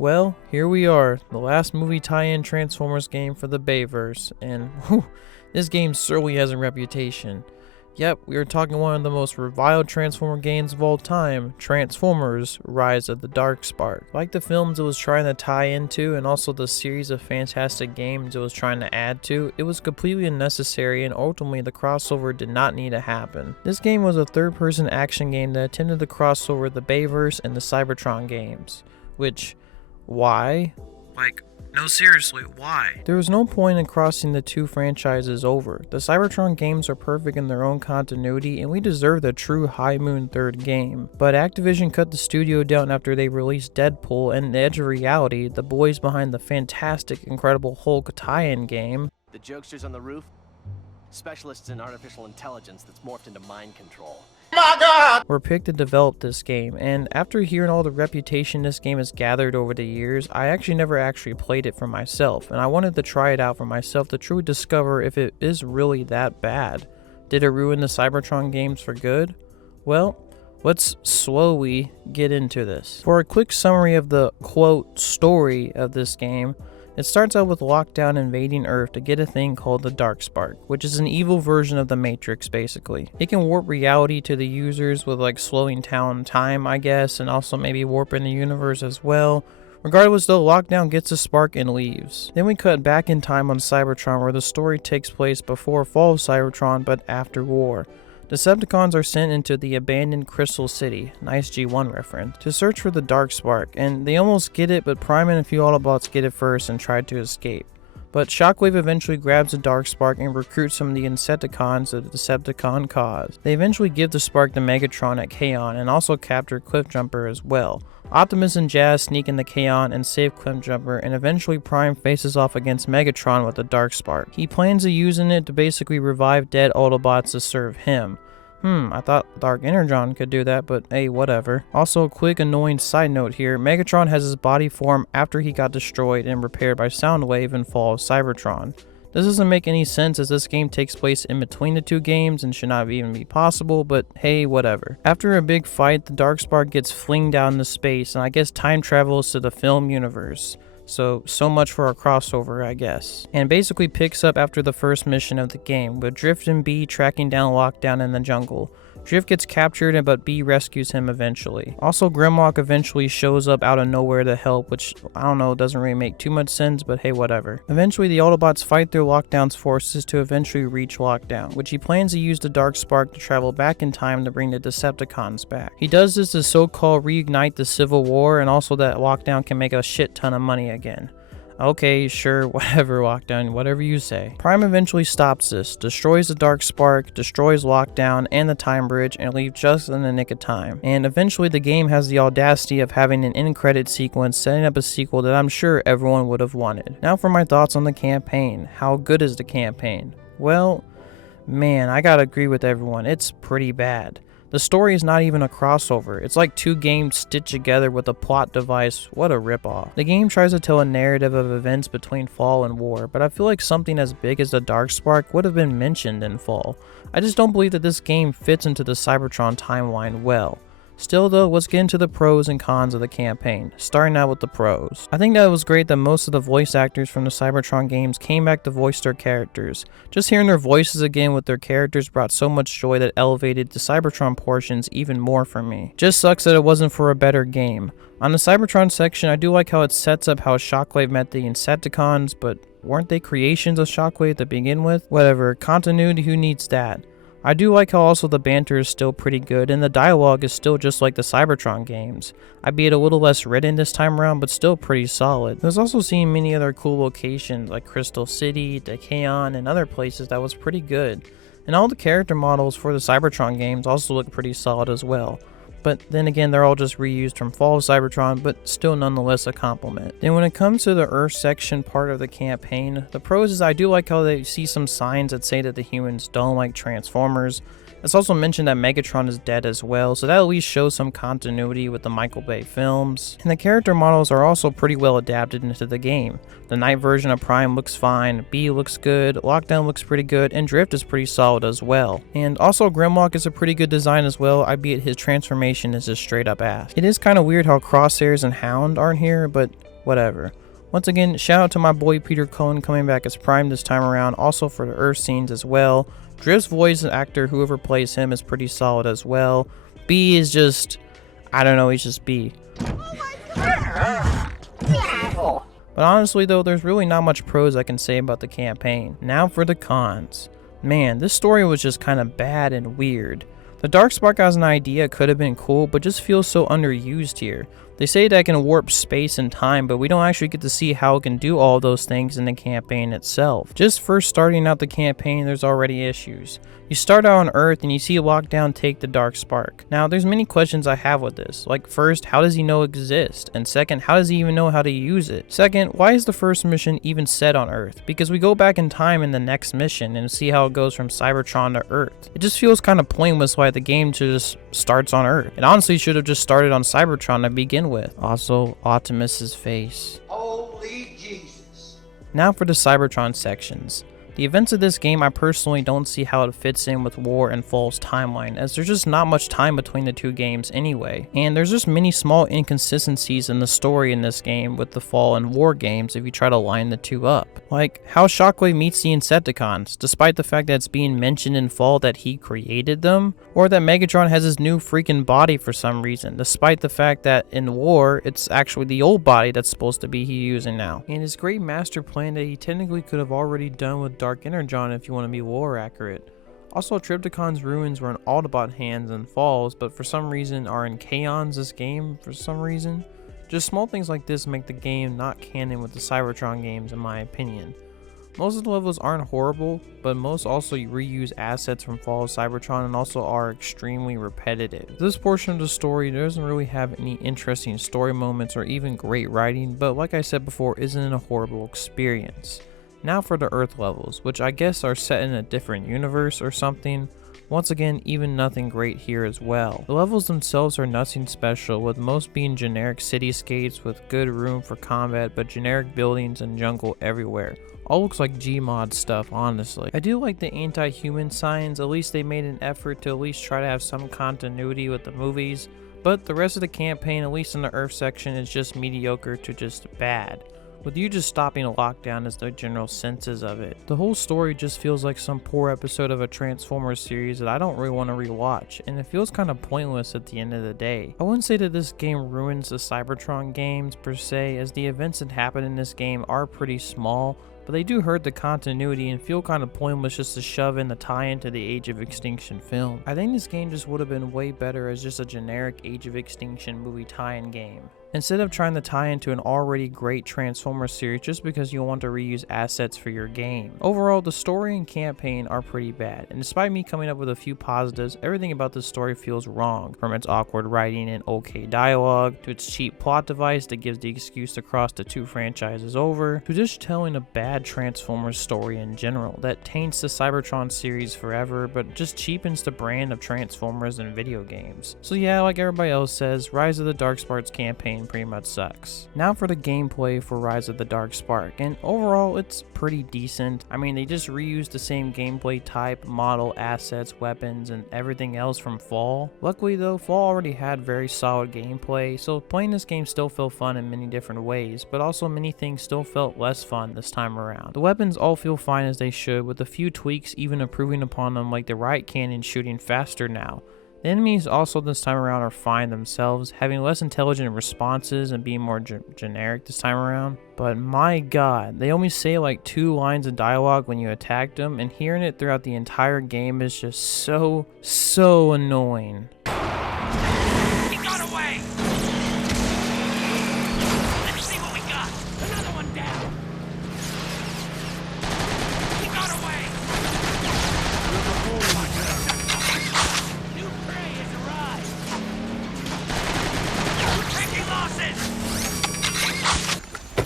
Well, here we are, the last movie tie-in Transformers game for the Bayverse, and whew, this game certainly has a reputation. Yep, we are talking one of the most reviled Transformer games of all time, Transformers: Rise of the Darkspark. Like the films it was trying to tie into, and also the series of fantastic games it was trying to add to, it was completely unnecessary, and ultimately the crossover did not need to happen. This game was a third-person action game that attempted to cross over the Bayverse and the Cybertron games, which, why? Like, no, seriously, why? There was no point in crossing the two franchises over. The Cybertron games are perfect in their own continuity, and we deserve the true High Moon third game. But Activision cut the studio down after they released Deadpool and The Edge of Reality, the boys behind the fantastic Incredible Hulk tie-in game. The jokesters on the roof? Specialists in artificial intelligence that's morphed into mind control. Were picked to develop this game, and after hearing all the reputation this game has gathered over the years, I actually never played it for myself, and I wanted to try it out for myself to truly discover if it is really that bad. Did it ruin the Cybertron games for good? Well, let's slowly get into this. For a quick summary of the quote story of this game, it starts out with Lockdown invading Earth to get a thing called the Darkspark, which is an evil version of the Matrix basically. It can warp reality to the users with like slowing down time, I guess, and also maybe warping the universe as well. Regardless though, Lockdown gets a spark and leaves. Then we cut back in time on Cybertron where the story takes place before Fall of Cybertron but after war. Decepticons are sent into the abandoned Crystal City, nice G1 reference, to search for the Darkspark, and they almost get it, but Prime and a few Autobots get it first and try to escape. But Shockwave eventually grabs the Darkspark and recruits some of the Insecticons of the Decepticon cause. They eventually give the spark to Megatron at Kaon and also capture Cliffjumper as well. Optimus and Jazz sneak into Kaon and save Cliffjumper, and eventually Prime faces off against Megatron with the Darkspark. He plans on using it to basically revive dead Autobots to serve him. I thought Dark Energon could do that, but hey, whatever. Also, a quick annoying side note here, Megatron has his body form after he got destroyed and repaired by Soundwave in Fall of Cybertron. This doesn't make any sense as this game takes place in between the two games and should not even be possible, but hey, whatever. After a big fight, the Darkspark gets flinged out into space, and I guess time travels to the film universe. So much for our crossover, I guess. And basically picks up after the first mission of the game, with Drift and Bee tracking down Lockdown in the jungle. Drift gets captured, but Bee rescues him eventually. Also, Grimlock eventually shows up out of nowhere to help, which, I don't know, doesn't really make too much sense, but hey, whatever. Eventually, the Autobots fight through Lockdown's forces to eventually reach Lockdown, which he plans to use the Darkspark to travel back in time to bring the Decepticons back. He does this to so-called reignite the Civil War, and also that Lockdown can make a shit ton of money again. Okay, sure, whatever, Lockdown, whatever you say. Prime eventually stops this, destroys the Darkspark, destroys Lockdown and the Time Bridge, and leaves just in the nick of time. And eventually the game has the audacity of having an end-credit sequence setting up a sequel that I'm sure everyone would have wanted. Now for my thoughts on the campaign. How good is the campaign? Well, man, I gotta agree with everyone, it's pretty bad. The story is not even a crossover, it's like two games stitched together with a plot device. What a ripoff. The game tries to tell a narrative of events between Fall and War, but I feel like something as big as the Darkspark would have been mentioned in Fall. I just don't believe that this game fits into the Cybertron timeline well. Still though, let's get into the pros and cons of the campaign, starting out with the pros. I think that it was great that most of the voice actors from the Cybertron games came back to voice their characters. Just hearing their voices again with their characters brought so much joy that elevated the Cybertron portions even more for me. Just sucks that it wasn't for a better game. On the Cybertron section, I do like how it sets up how Shockwave met the Insecticons, but weren't they creations of Shockwave to begin with? Whatever, continuity, who needs that? I do like how also the banter is still pretty good and the dialogue is still just like the Cybertron games, albeit a little less written this time around but still pretty solid. There's also seen many other cool locations like Crystal City, Decaon, and other places that was pretty good. And all the character models for the Cybertron games also look pretty solid as well. But then again, they're all just reused from Fall of Cybertron, but still nonetheless a compliment. Then when it comes to the Earth section part of the campaign, the pros is I do like how they see some signs that say that the humans don't like Transformers. It's also mentioned that Megatron is dead as well, so that at least shows some continuity with the Michael Bay films. And the character models are also pretty well adapted into the game. The night version of Prime looks fine, Bee looks good, Lockdown looks pretty good, and Drift is pretty solid as well. And also Grimlock is a pretty good design as well, albeit his transformation is just straight up ass. It is kind of weird how Crosshairs and Hound aren't here, but whatever. Once again, shout out to my boy Peter Cullen coming back as Prime this time around, also for the Earth scenes as well. Drift's voice actor, whoever plays him, is pretty solid as well. B is just, I don't know, he's just B. But honestly though, there's really not much pros I can say about the campaign. Now for the cons. Man, this story was just kind of bad and weird. The Darkspark as an idea could have been cool, but just feels so underused here. They say that it can warp space and time, but we don't actually get to see how it can do all those things in the campaign itself. Just first starting out the campaign, there's already issues. You start out on Earth and you see Lockdown take the Darkspark. Now, there's many questions I have with this. Like, first, how does he know it exists? And second, how does he even know how to use it? Second, why is the first mission even set on Earth? Because we go back in time in the next mission and see how it goes from Cybertron to Earth. It just feels kind of pointless why the game just starts on Earth. It honestly should have just started on Cybertron to begin with. Also, Optimus's face. Holy Jesus. Now for the Cybertron sections. The events of this game, I personally don't see how it fits in with War and Fall's timeline, as there's just not much time between the two games anyway. And there's just many small inconsistencies in the story in this game with the Fall and War games if you try to line the two up. Like, how Shockwave meets the Insecticons, despite the fact that it's being mentioned in Fall that he created them, or that Megatron has his new freaking body for some reason, despite the fact that in War, it's actually the old body that's supposed to be he using now. And his great master plan that he technically could have already done with Dark Energon if you want to be lore accurate. Also, Trypticon's ruins were in Autobot hands and Falls, but for some reason are in Kaon's this game for some reason. Just small things like this make the game not canon with the Cybertron games in my opinion. Most of the levels aren't horrible, but most also reuse assets from Fall of Cybertron and also are extremely repetitive. This portion of the story doesn't really have any interesting story moments or even great writing, but like I said before, isn't a horrible experience. Now for the Earth levels, which I guess are set in a different universe or something. Once again, even nothing great here as well. The levels themselves are nothing special, with most being generic cityscapes with good room for combat, but generic buildings and jungle everywhere. All looks like Gmod stuff, honestly. I do like the anti-human signs, at least they made an effort to at least try to have some continuity with the movies, but the rest of the campaign, at least in the Earth section, is just mediocre to just bad, with you just stopping a lockdown as the general senses of it. The whole story just feels like some poor episode of a Transformers series that I don't really want to rewatch, and it feels kind of pointless at the end of the day. I wouldn't say that this game ruins the Cybertron games per se, as the events that happen in this game are pretty small, but they do hurt the continuity and feel kind of pointless just to shove in the tie-in to the Age of Extinction film. I think this game just would have been way better as just a generic Age of Extinction movie tie-in game, instead of trying to tie into an already great Transformers series just because you want to reuse assets for your game. Overall, the story and campaign are pretty bad, and despite me coming up with a few positives, everything about this story feels wrong, from its awkward writing and okay dialogue, to its cheap plot device that gives the excuse to cross the two franchises over, to just telling a bad Transformers story in general that taints the Cybertron series forever, but just cheapens the brand of Transformers in video games. So yeah, like everybody else says, Rise of the Darksparks campaign pretty much sucks. Now for the gameplay for Rise of the Darkspark, and overall it's pretty decent. I mean, they just reused the same gameplay type, model, assets, weapons, and everything else from Fall. Luckily though, Fall already had very solid gameplay, so playing this game still felt fun in many different ways, but also many things still felt less fun this time around. The weapons all feel fine as they should, with a few tweaks even improving upon them, like the riot cannon shooting faster now. The enemies also this time around are fine themselves, having less intelligent responses and being more generic this time around. But my god, they only say like 2 lines of dialogue when you attack them, and hearing it throughout the entire game is just so annoying. He got away! Let's see what we got. Another one down. He got away! New prey has arrived. Taking losses!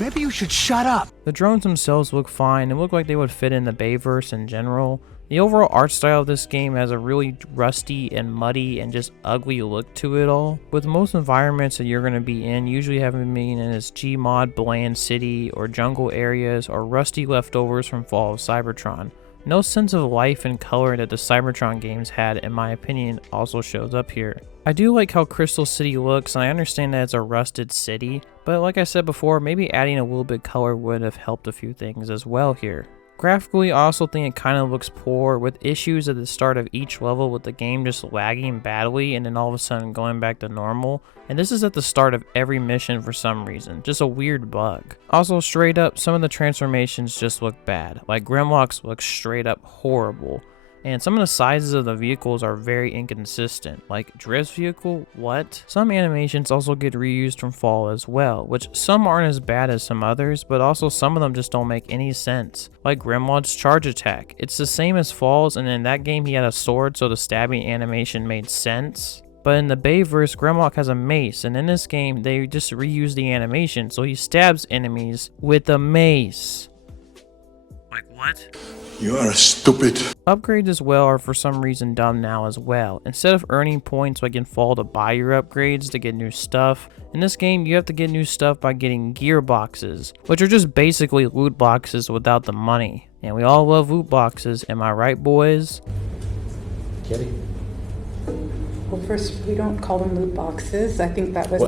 Maybe you should shut up. The drones themselves look fine and look like they would fit in the Bayverse in general. The overall art style of this game has a really rusty and muddy and just ugly look to it all, with most environments that you're going to be in usually having been in this Gmod bland city or jungle areas or rusty leftovers from Fall of Cybertron. No sense of life and color that the Cybertron games had, in my opinion, also shows up here. I do like how Crystal City looks, and I understand that it's a rusted city, but like I said before, maybe adding a little bit color would have helped a few things as well here. Graphically, I also think it kind of looks poor, with issues at the start of each level with the game just lagging badly and then all of a sudden going back to normal. And this is at the start of every mission for some reason, just a weird bug. Also, straight up, some of the transformations just look bad, like Grimlock's looks straight up horrible. And some of the sizes of the vehicles are very inconsistent, like Drift's vehicle, what? Some animations also get reused from Fall as well, which some aren't as bad as some others, but also some of them just don't make any sense. Like Grimlock's charge attack, it's the same as Fall's, and in that game he had a sword, so the stabbing animation made sense. But in the Bayverse, Grimlock has a mace, and in this game they just reuse the animation, so he stabs enemies with a mace. Like what? You are stupid. Upgrades as well are for some reason dumb now as well. Instead of earning points like in Fall to buy your upgrades to get new stuff, in this game you have to get new stuff by getting gear boxes, which are just basically loot boxes without the money. And we all love loot boxes, am I right, boys? Kitty. Well, first, we don't call them loot boxes. I think that was...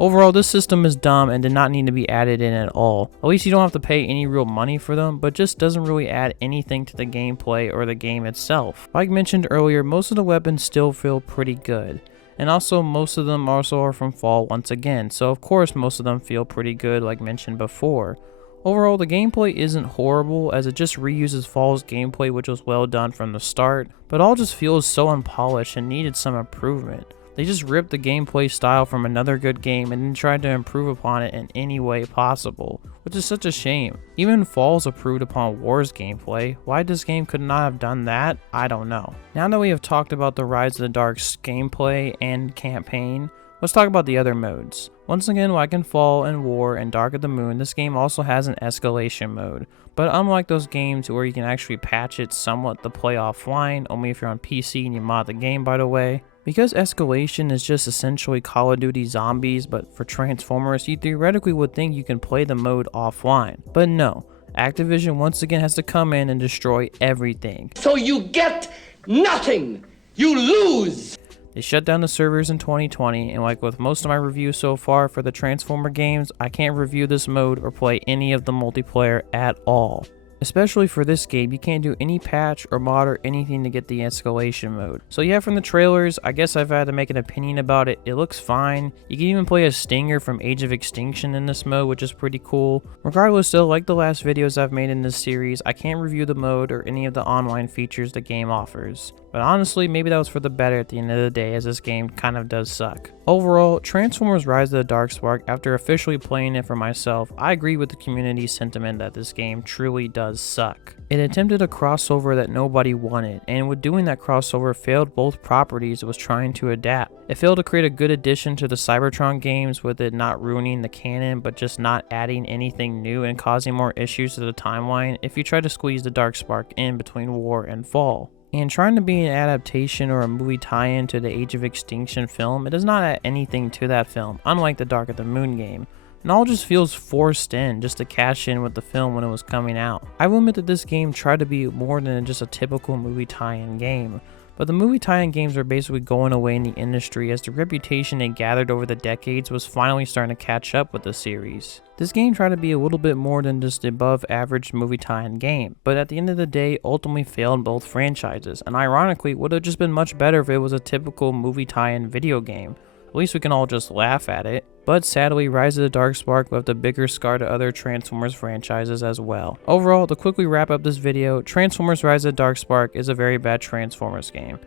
Overall, this system is dumb and did not need to be added in at all. At least you don't have to pay any real money for them, but just doesn't really add anything to the gameplay or the game itself. Like mentioned earlier, most of the weapons still feel pretty good. And also, most of them also are from Fall once again, so of course most of them feel pretty good like mentioned before. Overall, the gameplay isn't horrible, as it just reuses Fall's gameplay, which was well done from the start, but all just feels so unpolished and needed some improvement. They just ripped the gameplay style from another good game and then tried to improve upon it in any way possible, which is such a shame. Even Falls improved upon War's gameplay. Why this game could not have done that, I don't know. Now that we have talked about the Rise of the Dark's gameplay and campaign, let's talk about the other modes. Once again, like in Fall and War and Dark of the Moon, this game also has an escalation mode. But unlike those games where you can actually patch it somewhat to play offline, only if you're on PC and you mod the game by the way, because escalation is just essentially Call of Duty Zombies but for Transformers, you theoretically would think you can play the mode offline. But no, Activision once again has to come in and destroy everything. So you get nothing! You lose! They shut down the servers in 2020, and like with most of my reviews so far for the Transformer games, I can't review this mode or play any of the multiplayer at all. Especially for this game, you can't do any patch or mod or anything to get the escalation mode. So yeah, from the trailers, I guess I've had to make an opinion about it. It looks fine. You can even play a Stinger from Age of Extinction in this mode, which is pretty cool. Regardless though, like the last videos I've made in this series, I can't review the mode or any of the online features the game offers. But honestly, maybe that was for the better at the end of the day, as this game kind of does suck. Overall, Transformers Rise of the Darkspark, after officially playing it for myself, I agree with the community's sentiment that this game truly does suck. It attempted a crossover that nobody wanted, and with doing that crossover failed both properties it was trying to adapt. It failed to create a good addition to the Cybertron games, with it not ruining the canon but just not adding anything new and causing more issues to the timeline if you try to squeeze the Darkspark in between War and Fall. And trying to be an adaptation or a movie tie-in to the Age of Extinction film, it does not add anything to that film, unlike the Dark of the Moon game. And all just feels forced in just to cash in with the film when it was coming out. I will admit that this game tried to be more than just a typical movie tie-in game, but the movie tie-in games are basically going away in the industry as the reputation they gathered over the decades was finally starting to catch up with the series. This game tried to be a little bit more than just the above average movie tie-in game, but at the end of the day ultimately failed both franchises, and ironically would have just been much better if it was a typical movie tie-in video game. At least we can all just laugh at it. But sadly, Rise of the Darkspark left a bigger scar to other Transformers franchises as well. Overall, to quickly wrap up this video, Transformers Rise of the Darkspark is a very bad Transformers game.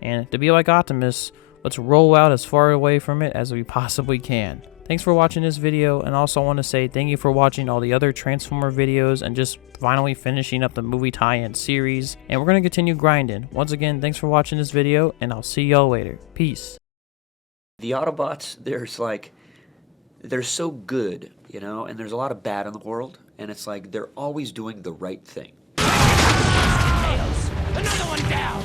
And to be like Optimus, let's roll out as far away from it as we possibly can. Thanks for watching this video, and also I want to say thank you for watching all the other Transformer videos and just finally finishing up the movie tie-in series. And we're going to continue grinding. Once again, thanks for watching this video, and I'll see y'all later. Peace. The Autobots, they're so good, you know, and there's a lot of bad in the world, and it's like they're always doing the right thing. Tails! Another one down!